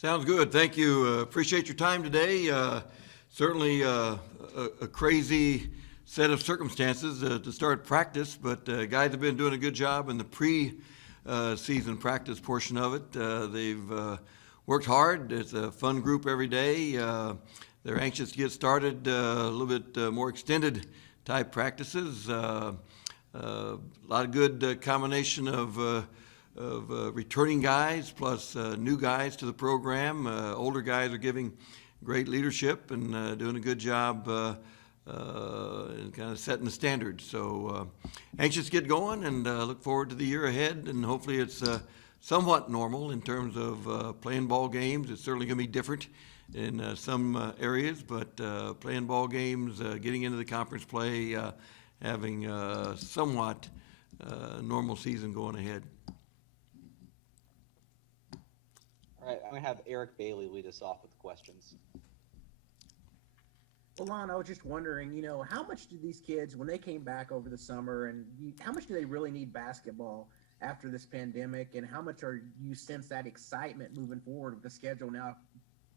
Sounds good. Thank you. Appreciate your time today. Certainly a crazy set of circumstances to start practice, but guys have been doing a good job in the pre-season practice portion of it. They've worked hard. It's a fun group every day. They're anxious to get started, a little bit more extended type practices. A lot of good combination of returning guys plus new guys to the program. Older guys are giving great leadership and doing a good job and kind of setting the standards. So anxious to get going and look forward to the year ahead, and hopefully it's somewhat normal in terms of playing ball games. It's certainly going to be different in some areas, but playing ball games, getting into the conference play, having somewhat normal season going ahead. All right, I'm going to have Eric Bailey lead us off with questions. Well, Lon, I was just wondering, how much do these kids, when they came back over the summer, and how much do they really need basketball after this pandemic, and how much are you sense that excitement moving forward with the schedule now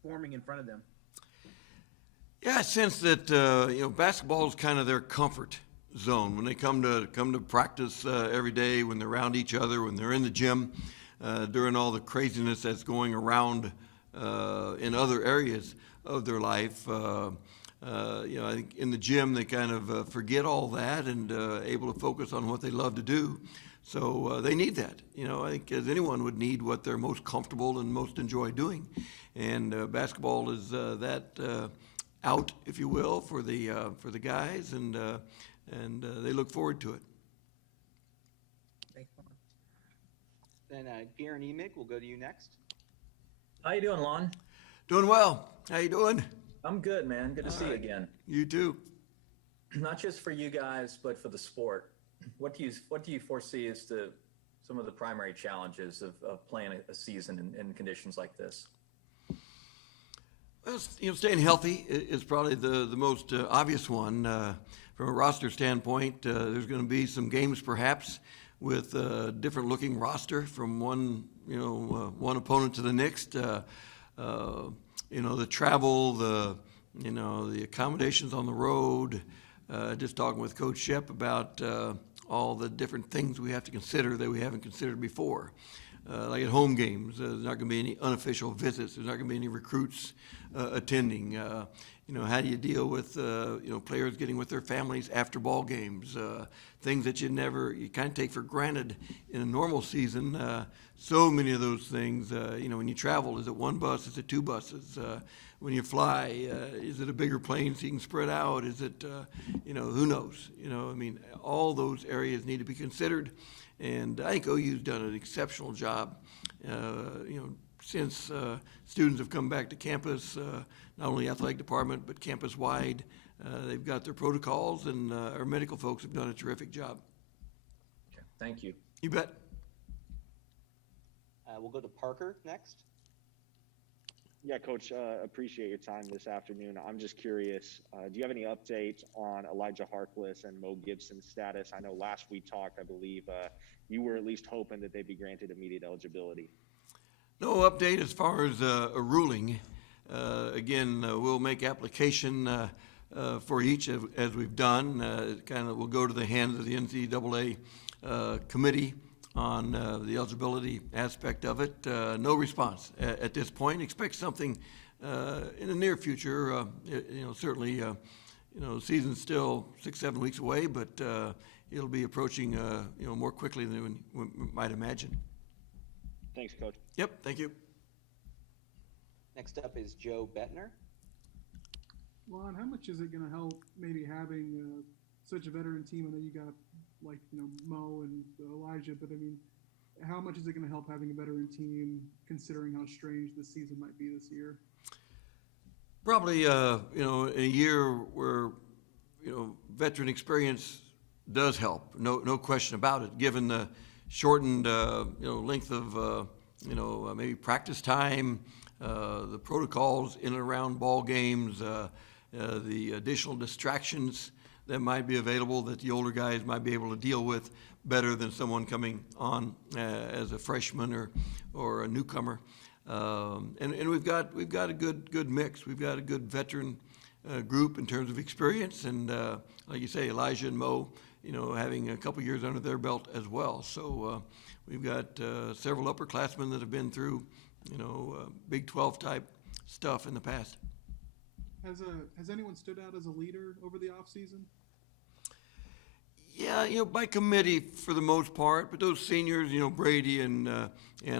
forming in front of them? Yeah, I sense that basketball is kind of their comfort zone when they come to practice every day, when they're around each other, when they're in the gym. During all the craziness that's going around in other areas of their life. I think in the gym they kind of forget all that and able to focus on what they love to do. So they need that. I think as anyone would need what they're most comfortable and most enjoy doing. And basketball is that out, if you will, for the guys, and they look forward to it. Then Garen Emig will go to you next. How you doing, Lon? Doing well. How you doing? I'm good, man. Good to see you again. You too. Not just for you guys, but for the sport. What do you foresee as some of the primary challenges of playing a season in conditions like this? Well, staying healthy is probably the most obvious one. From a roster standpoint, there's going to be some games perhaps with a different looking roster from one opponent to the next. The travel, the accommodations on the road. Just talking with Coach Shep about all the different things we have to consider that we haven't considered before. Like at home games, there's not going to be any unofficial visits. There's not going to be any recruits attending. How do you deal with players getting with their families after ball games? Things that you kind of take for granted in a normal season. So many of those things. When you travel, is it one bus? Is it two buses? When you fly, is it a bigger plane so you can spread out? Is it, who knows? All those areas need to be considered. And I think OU's done an exceptional job, since students have come back to campus, not only athletic department, but campus-wide. They've got their protocols, and our medical folks have done a terrific job. Okay, thank you. You bet. We'll go to Parker next. Yeah, Coach, appreciate your time this afternoon. I'm just curious, do you have any updates on Elijah Harpless and Mo Gibson's status? I know last we talked, I believe you were at least hoping that they'd be granted immediate eligibility. No update as far as a ruling. Again, we'll make application for each as we've done. We'll go to the hands of the NCAA committee on the eligibility aspect of it. No response at this point. Expect something in the near future. Certainly, the season's still 6-7 weeks away, but it'll be approaching more quickly than we might imagine. Thanks, Coach. Yep, thank you. Next up is Joe Bettner. Lon, how much is it going to help maybe having such a veteran team? I know you got Mo and Elijah, but how much is it going to help having a veteran team considering how strange this season might be this year? Probably, in a year where, veteran experience does help. No question about it, given the shortened, length of, maybe practice time, the protocols in and around ball games, the additional distractions that might be available that the older guys might be able to deal with better than someone coming on as a freshman or a newcomer. And we've got a good mix. We've got a good veteran group in terms of experience, and like you say, Elijah and Mo, having a couple years under their belt as well. So we've got several upperclassmen that have been through, Big 12 type stuff in the past. Has anyone stood out as a leader over the off season? Yeah, by committee for the most part, but those seniors, Brady and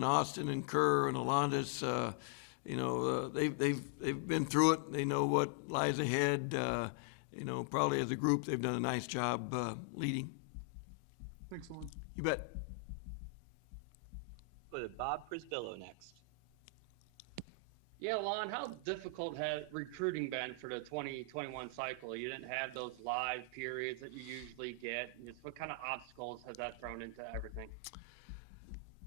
Austin and Kerr and Alondas, they've been through it. They know what lies ahead. Probably as a group, they've done a nice job leading. Thanks, Lon. You bet. Go to Bob Prisbillo next. Yeah, Lon, how difficult has recruiting been for the 2021 cycle? You didn't have those live periods that you usually get. Just what kind of obstacles has that thrown into everything?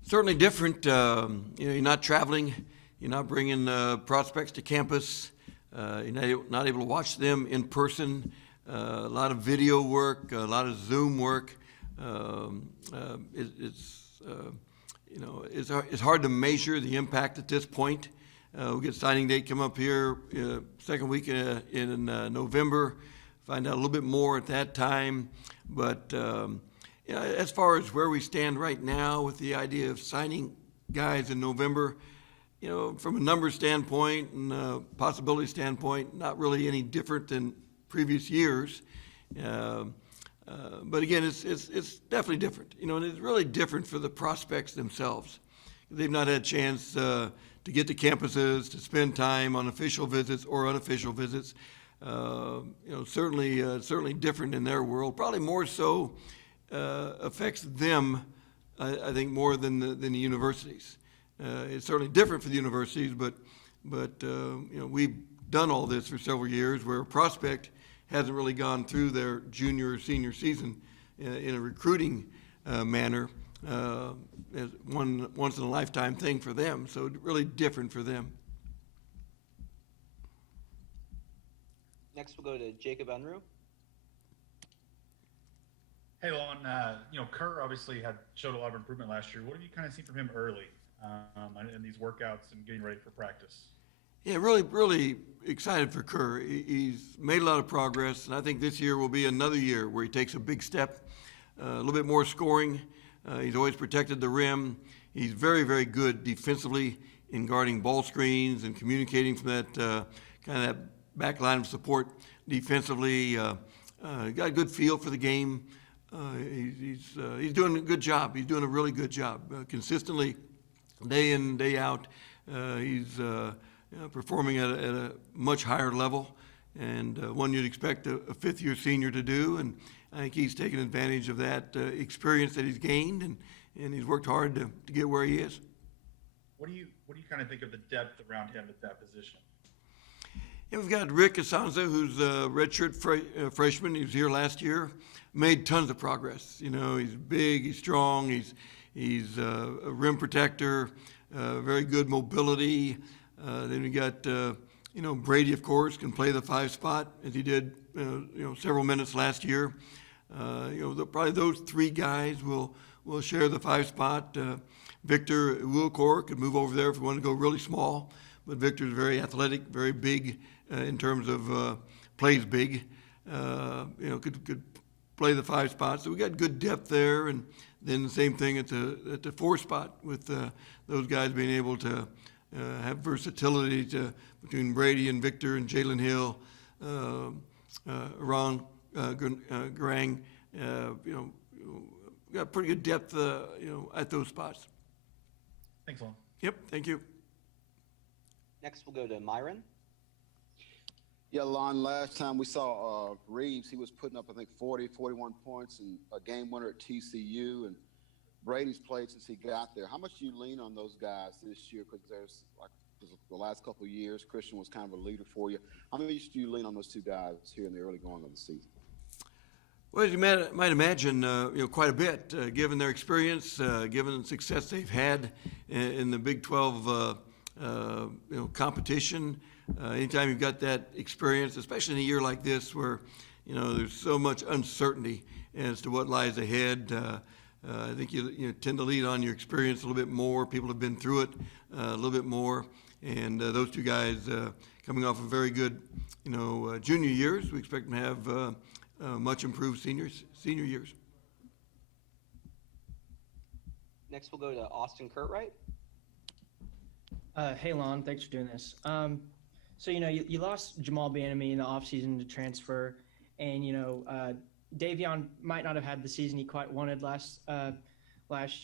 Certainly different. You're not traveling. You're not bringing prospects to campus. You're not able to watch them in person. A lot of video work, a lot of Zoom work. It's hard to measure the impact at this point. We'll get signing date come up here second week in November. Find out a little bit more at that time. But as far as where we stand right now with the idea of signing guys in November, from a numbers standpoint and a possibility standpoint, not really any different than previous years. But again, it's definitely different. And it's really different for the prospects themselves. They've not had a chance to get to campuses, to spend time on official visits or unofficial visits. Certainly different in their world. Probably more so affects them, I think, more than the universities. It's certainly different for the universities, but we've done all this for several years where a prospect hasn't really gone through their junior or senior season in a recruiting manner. As once in a lifetime thing for them, so really different for them. Next, we'll go to Jacob Unruh. Hey, Lon, Kerr obviously showed a lot of improvement last year. What have you kind of seen from him early in these workouts and getting ready for practice? Yeah, really excited for Kerr. He's made a lot of progress, and I think this year will be another year where he takes a big step, a little bit more scoring. He's always protected the rim. He's very, very good defensively in guarding ball screens and communicating from that kind of that back line of support defensively. Got a good feel for the game. He's doing a good job. He's doing a really good job. Consistently, day in, day out, he's performing at a much higher level, and one you'd expect a fifth-year senior to do. And I think he's taken advantage of that experience that he's gained, and he's worked hard to get where he is. What do you kind of think of the depth around him at that position? Yeah, we've got Rick Asanza, who's a redshirt freshman. He was here last year. Made tons of progress. He's big, he's strong, he's a rim protector, very good mobility. Then we got Brady, of course, can play the 5 spot as he did several minutes last year. Probably those 3 guys will share the 5 spot. Victor Wilcor could move over there if we want to go really small, but Victor's very athletic, very big in terms of plays big. Could play the 5 spot. So we got good depth there, and then the same thing at the 4 spot with those guys being able to have versatility between Brady and Victor and Jalen Hill, Ron Garang. We got pretty good depth, at those spots. Thanks, Lon. Yep, thank you. Next, we'll go to Myron. Yeah, Lon, last time we saw Reeves, he was putting up, I think, 40, 41 points and a game winner at TCU, and Brady's played since he got there. How much do you lean on those guys this year? Because there's, like, the last couple of years, Christian was kind of a leader for you. How much do you lean on those 2 guys here in the early going of the season? Well, as you might imagine, quite a bit, given their experience, given the success they've had in the Big 12, competition. Anytime you've got that experience, especially in a year like this where, there's so much uncertainty as to what lies ahead, I think you tend to lead on your experience a little bit more. People have been through it a little bit more, and those two guys coming off of very good, junior years. We expect them to have much improved senior years. Next, we'll go to Austin Curtright. Hey, Lon, thanks for doing this. So, you lost Jamal Banamy in the offseason to transfer, and, Davion might not have had the season he quite wanted last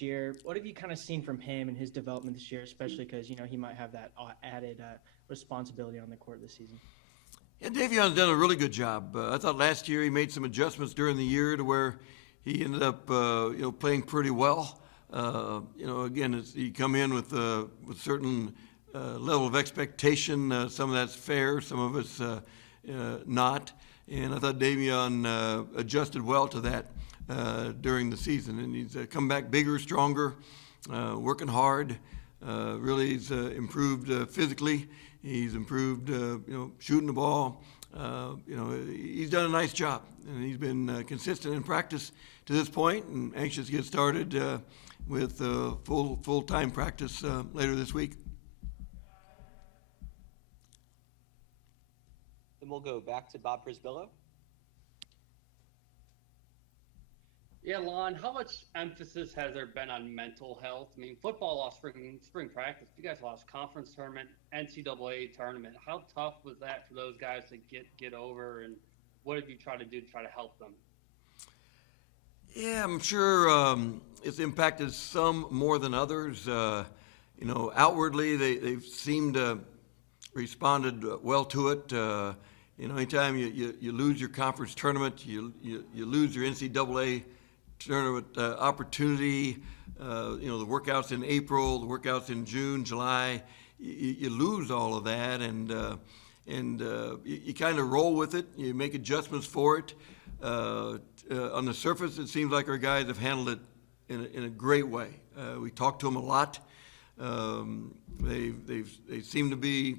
year. What have you kind of seen from him and his development this year, especially because, he might have that added responsibility on the court this season? Yeah, Davion's done a really good job. I thought last year he made some adjustments during the year to where he ended up, playing pretty well. Again, you come in with certain level of expectation. Some of that's fair, some of it's not. And I thought Davion adjusted well to that during the season. And he's come back bigger, stronger, working hard. Really, he's improved physically. He's improved, shooting the ball. He's done a nice job. And he's been consistent in practice to this point, and anxious to get started with full-time practice later this week. Then we'll go back to Bob Prisbillo. Yeah, Lon, how much emphasis has there been on mental health? I mean, football lost spring practice. You guys lost conference tournament, NCAA tournament. How tough was that for those guys to get over, and what did you try to do to try to help them? Yeah, I'm sure it's impacted some more than others. Outwardly they seem to responded well to it. Anytime you lose your conference tournament, you lose your NCAA tournament opportunity. The workouts in April, the workouts in June, July, you lose all of that, and you kind of roll with it. You make adjustments for it. On the surface, it seems like our guys have handled it in a great way. We talk to them a lot. They seem to be,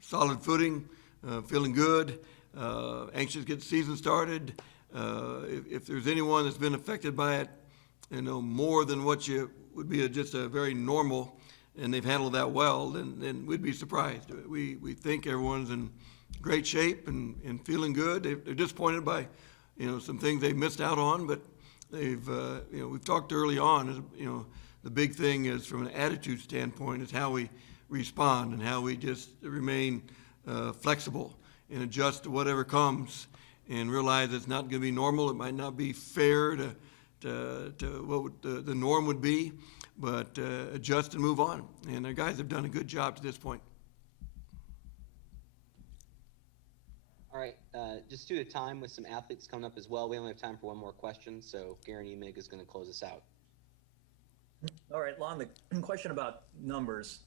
solid footing, feeling good, anxious to get the season started. If there's anyone that's been affected by it, more than what you would be just a very normal, and they've handled that well, then we'd be surprised. We think everyone's in great shape and feeling good. They're disappointed by, some things they missed out on, but they've, we've talked early on, the big thing is from an attitude standpoint is how we respond and how we just remain flexible and adjust to whatever comes and realize it's not going to be normal. It might not be fair to what the norm would be, but adjust and move on. And our guys have done a good job to this point. All right, just due to time with some athletes coming up as well, we only have time for one more question, so Garen Emig is going to close us out. All right, Lon, the question about numbers,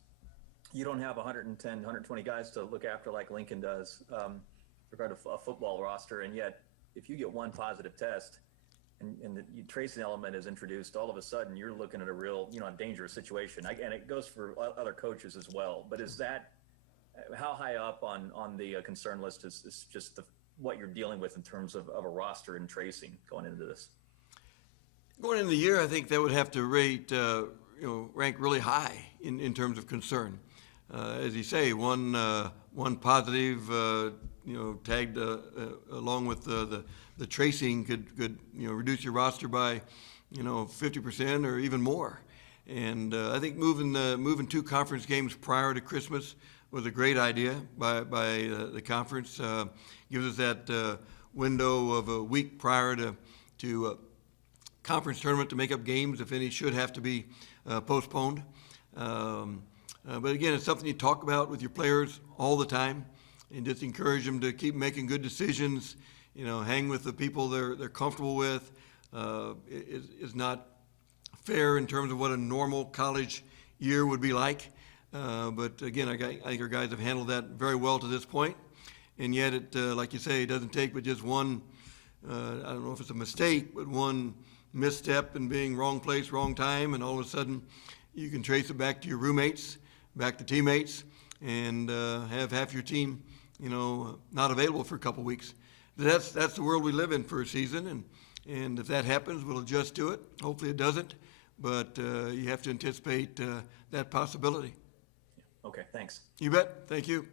you don't have 110, 120 guys to look after like Lincoln does with regard to a football roster, and yet if you get one positive test and the tracing element is introduced, all of a sudden you're looking at a real, dangerous situation. And it goes for other coaches as well. But is that, how high up on the concern list is just what you're dealing with in terms of a roster and tracing going into this? Going into the year, I think that would have to rank really high in terms of concern. As you say, one positive, tagged along with the tracing could reduce your roster by 50% or even more. And I think moving 2 conference games prior to Christmas was a great idea by the conference. Gives us that window of a week prior to conference tournament to make up games if any should have to be postponed. But again, it's something you talk about with your players all the time, and just encourage them to keep making good decisions. Hang with the people they're comfortable with. Is not fair in terms of what a normal college year would be like. But again, I think our guys have handled that very well to this point. And yet, it, like you say, it doesn't take but just one, I don't know if it's a mistake, but one misstep in being wrong place, wrong time, and all of a sudden you can trace it back to your roommates, back to teammates, and have half your team, not available for a couple weeks. That's the world we live in for a season, And if that happens, we'll adjust to it. Hopefully it doesn't, but you have to anticipate that possibility. Okay, thanks. You bet. Thank you.